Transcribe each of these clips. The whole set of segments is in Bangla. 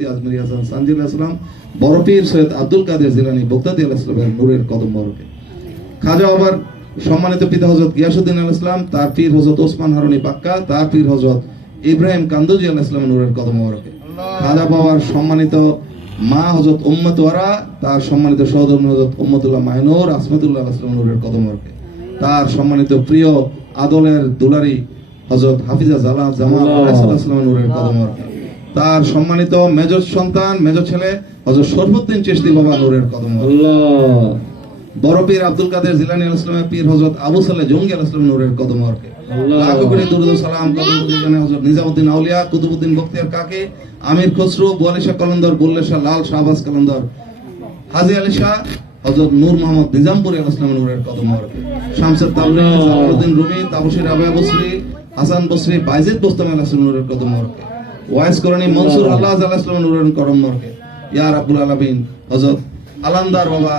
চিশতি আজমিরি হাসান সানজি আলাইহিস সালাম, বড় পীর সৈয়দ আব্দুল কাদের জিলানী বগদাদী আলাইহিস সালামের নূরের কদম মোবারকে। খাজা বাবার সম্মানিত পিতা হযরত গিয়াসউদ্দিন আলাইহিস সালাম, তার পীর হযরত ওসমান হারুনি পাক্কা, তার পীর হযরত ইব্রাহিম কান্দুজি আলাইহিস সালামের নূরের কদম মোবারকে। খাজা বাবার সম্মানিত মা হযরত উম্মত ওয়ারা, তার সম্মানিত সহধর্মী হযরত উম্মতুল্লাহ মাহিনুর আসমাতুল্লাহ আলাইহিস সালামের নূরের কদম মোবারকে। তার সম্মানিত প্রিয় আদলের দুলারি হযরত হাফিজা জালাল জামাল আলাইহিস সালামের নূরের কদম মোবারকে। তার সম্মানিত মেজর সন্তান মেজর ছেলে হযরত শরফুদ্দিন চিশতি বাবা নূরের কদম মোবারকে। বড় পীর আব্দুল কাদের জিলানী আলাইহিস সালামের পীর হযরত আবু সালেহ জঙ্গি আলাইহিস সালামের নূরের কদম মোবারকে। লাখো কোটি দরুদ ও সালাম কদম বুঝিয়ে হযরত নিজামউদ্দিন আউলিয়া, কুতুবউদ্দিন বখতিয়ার কাকি, আমির খসরু, বোয়ালি শাহ কলন্দর, বুল্লে শাহ, লাল শাহবাজ কলন্দর, হাজী আলী শাহ, হযরত নূর মোহাম্মদ নিজামপুরি আলাইহিস সালামের নূরের কদম মোবারকে। Shamsud Tabrizi, Jalaluddin Rumi, তাবশির Rabiya Basri, Hasan Basri, Bayezid Bostami আলাইহিস সালামের নূরের কদম মোবারকে। ওয়াইস করণী মনসুর আল্লাহ আলাইহিস সালামের নূরের কদম মোবারকে। ইয়া রাব্বুল আলামিন হযরত আলামদার বাবা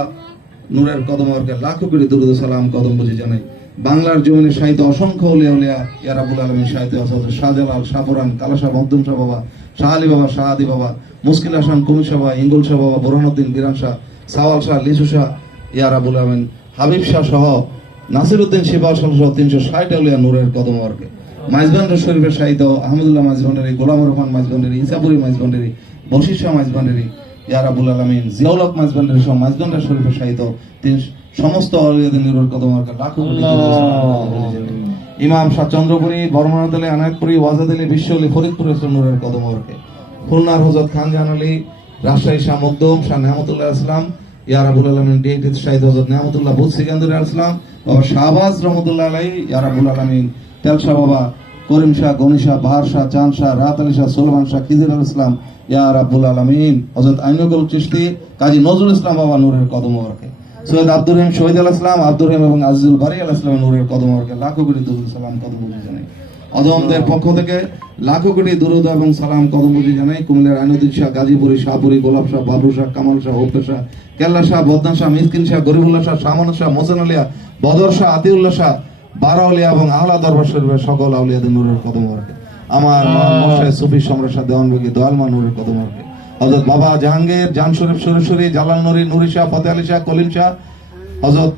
নূরের কদম মোবারকে লাখো কোটি দরুদ ও সালাম কদম বুঝি জানাই। বাংলার জমিনে সাহিত্য অসংখ্য আউলিয়া উলিয়া ইয়া রাব্বুল আলামিন সাহিত্য হযরত শাহজালাল, শাহপুরান, কালাশাহ, মখদুম শাহ বাবা, শাহ আলী বাবা, শাহ আদি বাবা, মুশকিল হাসান, কুমি শাহ বাবা, ইঙ্গুল শাহ বাবা, বোরহানুদ্দিন, বিরান শাহ, সাওয়াল শাহ, লিচু শাহ, ইয়া রাব্বুল আলামিন হাবিব শাহ সহ নাসিরউদ্দিন শিবা সহ 360 আউলিয়া নূরের কদম মোবারকে। মাইজবান্ডার শরীফের সাহিত্য আহমদুল্লাহ মাইজবান্ডারি, গোলাম রহমান মাইজবান্ডারি, ইসাপুরি মাইজবান্ডারি, বশির শাহ মাইজবান্ডারি, ইয়া রাব্বুল আলামিন জিয়াউল হক মাইজবান্ডারি সহ মাইজবান্ডার শরীফের সাহিত্য সমস্ত আউলিয়াদের নূরের কদম মোবারকে লাখো কোটি দরুদ ও সালাম। ইমাম শাহ চন্দ্রপুরী, বর্মনাথ আলী, আনায়তপুরী, ওয়াজাদ আলী, বিশ্ব আলী, ফরিদপুরের নূরের কদম মোবারকে। খুলনার হযরত খানজাহান আলী, রাজশাহী শাহ মখদুম, শাহ নেয়ামতুল্লাহ ইসলাম, ইয়া রাব্বুল আলামিন ডিএটি শাহিদ হযরত নেয়ামতুল্লাহ বুধ সিকান্দুর ইসলাম, বাবা শাহবাজ রহমতুল্লাহ আলাইহি, ইয়া রাব্বুল আলামিন তেলশা বাবা, করিম শাহ, গনি শাহ, বাহার শাহ, চাঁদ শাহ, রাত আলী শাহ, সুলমান শাহ, খিজির আল ইসলাম, ইয়া রাব্বুল আলামিন হযরত আইনুল চিশতি, কাজী নজরুল ইসলাম বাবা নূরের কদম মোবারকে। সৈয়দ আব্দুর রহিম শহীদ আলাইহিস সালাম, আব্দুর রহিম এবং আজিজুল বারী আলাইহিস সালামের নূরের কদম মোবারকে লাখো কোটি দরুদ সালাম কদম বুঝি জানাই। আদমদের পক্ষ থেকে লাখো কোটি দরুদ এবং সালাম কদম বুঝি জানাই। কুমিল্লার আইনুদ্দিন শাহ, গাজীপুরি, শাহপুরি, গোলাপ শাহ, বাবু শাহ, কামাল শাহ, হোপে শাহ, কেল্লা শাহ, বদনান শাহ, মিসকিন শাহ, গরিবুল্লাহ শাহ, শামন শাহ, মোহসেন আলিয়া, বদর শাহ, আতিউল্লাহ শাহ, বারো আউলিয়া এবং আহলা দরবার শরীফের সকল আউলিয়াদের নূরের কদম মোবারকে। আমার মশাই সুফি সম্রাট শাহ দেওয়ানবেগী দয়ালমা নূরের কদম মোবারকে। হযরত বাবা জাহাঙ্গীর, জান শরীফ সরসরি, জালাল নুরি, নুরি শাহ, ফতে আলী শাহ, কলিম শাহ, হযরত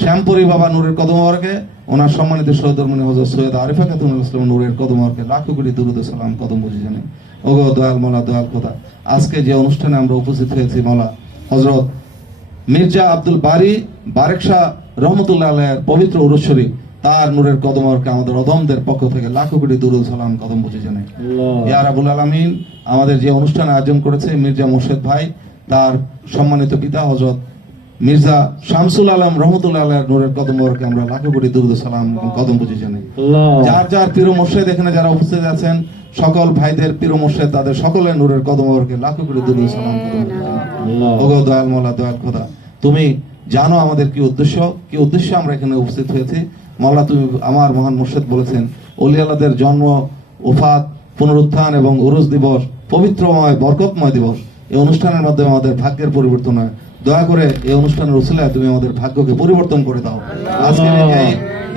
শ্যামপুরি বাবা নূরের কদম মোবারকে। ওনার সম্মানিত সহধর্মিণী হযরত সৈয়দ আরিফা খাতুন আলাইহিস সালাম নূরের কদম মোবারকে লাখো কোটি দরুদ ও সালাম কদম বুঝি জানাই। ওগো দয়াল মাওলা, দয়াল খোদা, আজকে যে অনুষ্ঠানে আমরা উপস্থিত হয়েছি মাওলা, হযরত মির্জা আব্দুল বারী বারেক শাহ রহমতুল্লাহ আলাইহির পবিত্র উরুস শরীফ, তার নূরের কদম মোবারকে আমাদের অদমদের পক্ষ থেকে লাখো কোটি দরুদ সালাম কদম বুঝি জানাই। ইয়া রাব্বুল আলামিন আমাদের যে অনুষ্ঠান আয়োজন করেছে মির্জা মুর্শেদ ভাই, তার সম্মানিত পিতা হযরত মির্জা শামসুল আলম রহমতুল্লাহ আলাইহির নূরের কদম মোবারকে আমরা লাখো কোটি দরুদ সালাম কদম বুঝি জানাই। যার যার পীর মুর্শেদ এখানে যারা উপস্থিত আছেন, সকল ভাইদের পীর মুর্শেদ, তাদের সকলের নূরের কদম মোবারকে লাখো কোটি দরুদ সালাম কদম বুঝি জানাই। ওগো দয়াল মাওলা, দয়াল খোদা, তুমি জানো আমাদের কি উদ্দেশ্য আমরা এখানে উপস্থিত হয়েছি। মাওলা, তুমি আমার মহান মুর্শেদ বলেছেন ওলিয়াল্লাহদের জন্ম, ওফাত, পুনরুত্থান এবং উরুস দিবস পবিত্রময় বরকতময় দিবস। এই অনুষ্ঠানের মাধ্যমে আমাদের ভাগ্যের পরিবর্তন হয়। দয়া করে এই অনুষ্ঠানের উসিলায় তুমি আমাদের ভাগ্যকে পরিবর্তন করে দাও। আজকে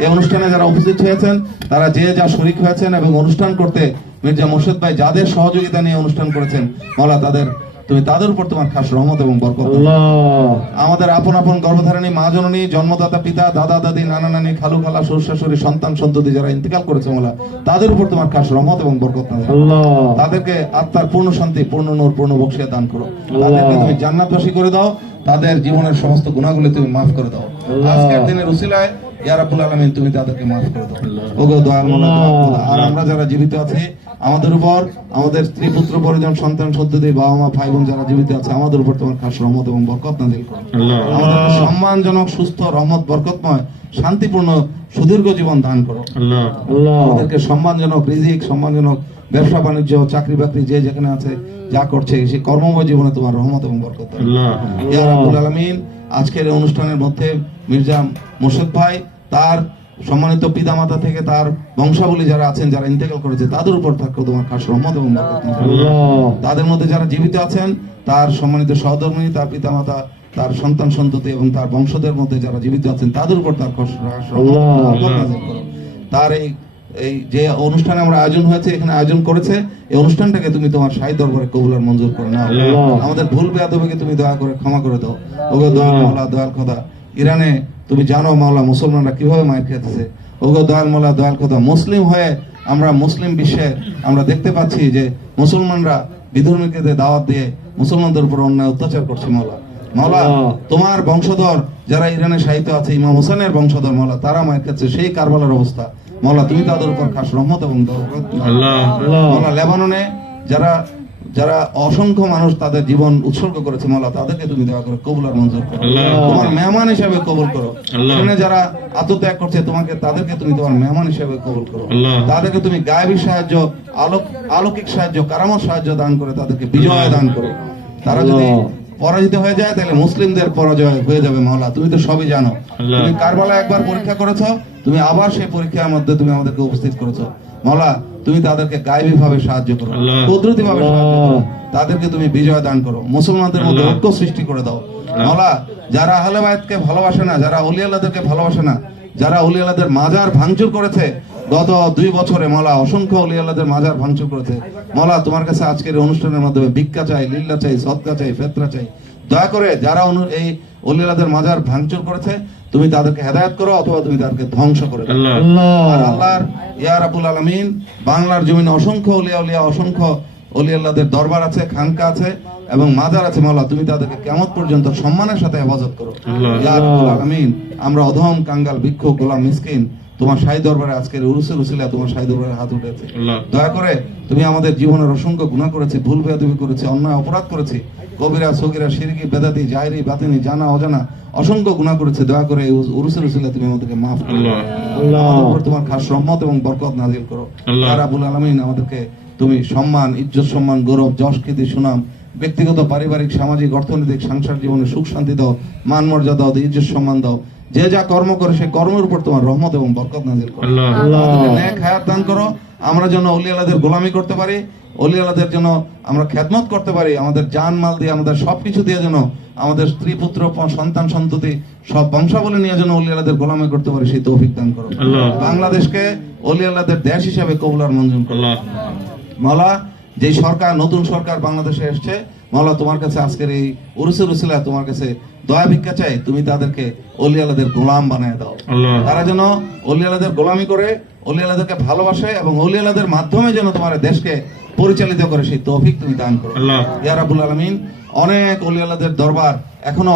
এই অনুষ্ঠানে যারা উপস্থিত হয়েছেন, তারা যে যা শরীক হয়েছেন এবং অনুষ্ঠান করতে মির্জা মুর্শেদ ভাই যাদের সহযোগিতা নিয়ে অনুষ্ঠান করেছেন, মাওলা তুমি তাদের উপর তোমার খাস রহমত এবং বরকত। আমাদের আপন আপন গর্ভধারিণী মা জননী, জন্মদাতা পিতা, দাদা দাদি, নানা নানি, খালু খালা, শ্বশুর শাশুড়ি, সন্তান সন্ততি যারা ইন্তেকাল করেছে মাওলা, তাদের উপর তোমার খাস রহমত এবং বরকত। তাদেরকে আত্মার পূর্ণ শান্তি, পূর্ণ নূর, পূর্ণ বকশিয়া দান করো। তাদেরকে তুমি জান্নাতবাসী করে দাও। তাদের জীবনের সমস্ত গুনাহগুলো তুমি মাফ করে দাও। আজকের দিনের উসিলায় ইয়া রাব্বুল আলামিন তুমি তাদেরকে মাফ করে দাও। ওগো দয়াল মাওলা, আর আমরা যারা জীবিত আছি, আমাদের উপর, আমাদের স্ত্রী পুত্র পরিজন, সন্তান সন্ততি, বাবা মা, ভাই বোন যারা জীবিত আছে, আমাদের উপর তোমার খাস রহমত এবং বরকত নাযিল করো। আমাদের সম্মানজনক, সুস্থ, রহমত বরকতময়, শান্তিপূর্ণ, সুদীর্ঘ জীবন দান করো। আমাদেরকে সম্মানজনক রিজিক, সম্মানজনক ব্যবসা বাণিজ্য, চাকরি বাকরি যে যেখানে আছে, যা করছে সেই কর্মময় জীবনে তোমার রহমত এবং বরকত দাও। ইয়া রাব্বুল আলামিন আজকের এই অনুষ্ঠানের মধ্যে মির্জা মুর্শেদ ভাই, তার সম্মানিত পিতামাতা থেকে তার বংশাবলী যারা আছেন, যারা ইন্তেকাল করেছে, তাদের উপর থাকো তোমার খাস রহমত এবং বরকত। তাদের মধ্যে যারা জীবিত আছেন, তার সম্মানিত সহধর্মিণী, তার পিতামাতা, তার সন্তান সন্ততি এবং তার বংশদের মধ্যে যারা জীবিত আছেন, তাদের উপর তার খাস রহমত এবং বরকত নাযিল করো। তার এই এই যে অনুষ্ঠানে আমরা আয়োজন হয়েছে, এখানে আয়োজন করেছে, এই অনুষ্ঠানটাকে তুমি তোমার শাহী দরবারে কবুল আর মঞ্জুর করে নাও। আমাদের ভুল বেয়াদবিকে তুমি দয়া করে ক্ষমা করে দাও। ওগো দয়াল মাওলা, দয়াল খোদা, ইরানে তুমি জানো মাওলা মুসলমানরা কিভাবে মায়ের খেতেছে। ওগো দয়াল মাওলা, দয়াল খোদা, মুসলিম হয়ে আমরা মুসলিম বিশ্বে আমরা দেখতে পাচ্ছি যে মুসলমানরা বিধর্মীকে দাওয়াত দিয়ে মুসলমানদের উপর অন্যায় অত্যাচার করছে। মাওলা, মাওলা তোমার বংশধর যারা ইরানে শায়িত আছে, ইমাম হোসেনের বংশধর মাওলা, তারা মায়ের কাছে সেই কারবালার অবস্থা। মাওলা তুমি তাদের উপর খাস রহমত এবং বরকত দাও। মাওলা লেবাননে যারা যারা অসংখ্য মানুষ তাদের জীবন উৎসর্গ করেছে, মাওলা তাদেরকে তুমি দয়া করে কবুল আর মঞ্জুর করো, তোমার মেহমান হিসেবে কবুল করো। এখানে যারা আত্মত্যাগ করছে তোমাকে, তাদেরকে তুমি তোমার মেহমান হিসেবে কবুল করো। তাদেরকে তুমি গায়েবী সাহায্য, অলৌকিক সাহায্য, কারামত সাহায্য দান করে তাদেরকে বিজয় দান করো। তারা যদি পরাজিত হয়ে যায় তাহলে মুসলিমদের পরাজয় হয়ে যাবে। মাওলা তুমি তো সবই জানো। তুমি কারবালা একবার পরীক্ষা করেছো, তুমি আবার সেই পরীক্ষার মধ্যে তুমি আমাদেরকে উপস্থিত করেছো। মাওলা তুমি তাদেরকে গায়েবী ভাবে সাহায্য করো, কুদরতি ভাবে সাহায্য করো, তাদেরকে তুমি বিজয় দান করো, মুসলমানদের মধ্যে ঐক্য সৃষ্টি করে দাও। মাওলা যারা আহলে বায়তকে ভালোবাসে না, যারা ওলি আল্লাহদেরকে ভালোবাসে না, যারা ওলি আল্লাহদের মাজার ভাঙচুর করেছে গত 2 বছরে, মাওলা অসংখ্য ওলি আল্লাহদের মাজার ভাঙচুর করেছে। মাওলা তোমার কাছে আজকের এই অনুষ্ঠানের মাধ্যমে ভিক্ষা চাই, লিল্লা চাই, সদকা চাই, ফেতরা চাই। দয়া করে যারা এই ওলি আল্লাহদের মাজার ভাঙচুর করেছে তুমি তাদেরকে হেদায়েত করো, অথবা তুমি তাদেরকে ধ্বংস করে দাও। আর আল্লাহর ইয়া রাব্বুল আলামিন, বাংলার জমিনে অসংখ্য ওলিয়া উলিয়া, অসংখ্য ওলি আল্লাহদের দরবার আছে, খানকা আছে এবং মাজার আছে। মাওলা তুমি তাদেরকে কিয়ামত পর্যন্ত সম্মানের সাথে হেফাজত করো। ইয়া রাব্বুল আলামিন, আমরা অধম, কাঙ্গাল, ভিক্ষুক, গোলাম, মিসকিন তোমার শাহী দরবারে আজকের উরুসের উসিলায় তোমার শাহী দরবারে হাত উঠেছে। দয়া করে তুমি আমাদের জীবনের অসংখ্য গুনাহ করেছি, ভুল বেয়াদবি করেছি, অন্যায় অপরাধ করেছি, কবিরা সগীরা, শিরকি, বেদাতি, জাহেরি, বাতিনি, জানা অজানা অসংখ্য গুনাহ করেছে। দয়া করে এই উরুসের উসিলায় তুমি আমাদেরকে মাফ করো, আমাদের উপর তোমার খাস রহমত এবং বরকত নাজিল করো। ইয়া রাব্বুল আলামিন, আমাদেরকে তুমি সম্মান, ইজ্জত, সম্মান, গৌরব, যশ, কীর্তি, সুনাম, ব্যক্তিগত, পারিবারিক, সামাজিক, অর্থনৈতিক, সংসার জীবনে সুখ শান্তি দাও, মান মর্যাদা দাও, ইজ্জত সম্মান দাও। যে যা কর্ম করে সেই কর্মের উপর তোমার রহমত এবং বরকত নাজিল করো। আমাদেরকে নেক হায়াত দান করো, আমরা যেন ওলি আল্লাহদের গোলামি করতে পারি, ওলি আল্লাহদের জন্য আমরা খেদমত করতে পারি, আমাদের জান মাল দিয়ে, আমাদের সবকিছু দিয়ে যেন আমাদের স্ত্রী, পুত্র, সন্তান, সন্ততি সব বংশাবলী নিয়ে যেন ওলি আল্লাহদের গোলামি করতে পারি, সেই তৌফিক দান করো। বাংলাদেশকে ওলি আল্লাহদের দেশ হিসাবে কবুল আর মঞ্জুর করো। মাওলা যে সরকার, নতুন সরকার বাংলাদেশে এসছে, মাওলা তোমার কাছে আজকের এই উরুসের উসিলায় তোমার কাছে দয়া ভিক্ষা চাই, তুমি তাদেরকে ওলি আল্লাহদের গোলাম বানায় দাও। তারা যেন ওলি আল্লাহদের গোলামি করে, ওলি আল্লাহদেরকে ভালোবাসে এবং ওলি আল্লাহদের মাধ্যমে যেন তোমার দেশকে পরিচালিত করে, সেই তৌফিক তুমি দান করো। ইয়া রাব্বুল আলামিন, অনেক ওলি আল্লাহদের দরবার এখনো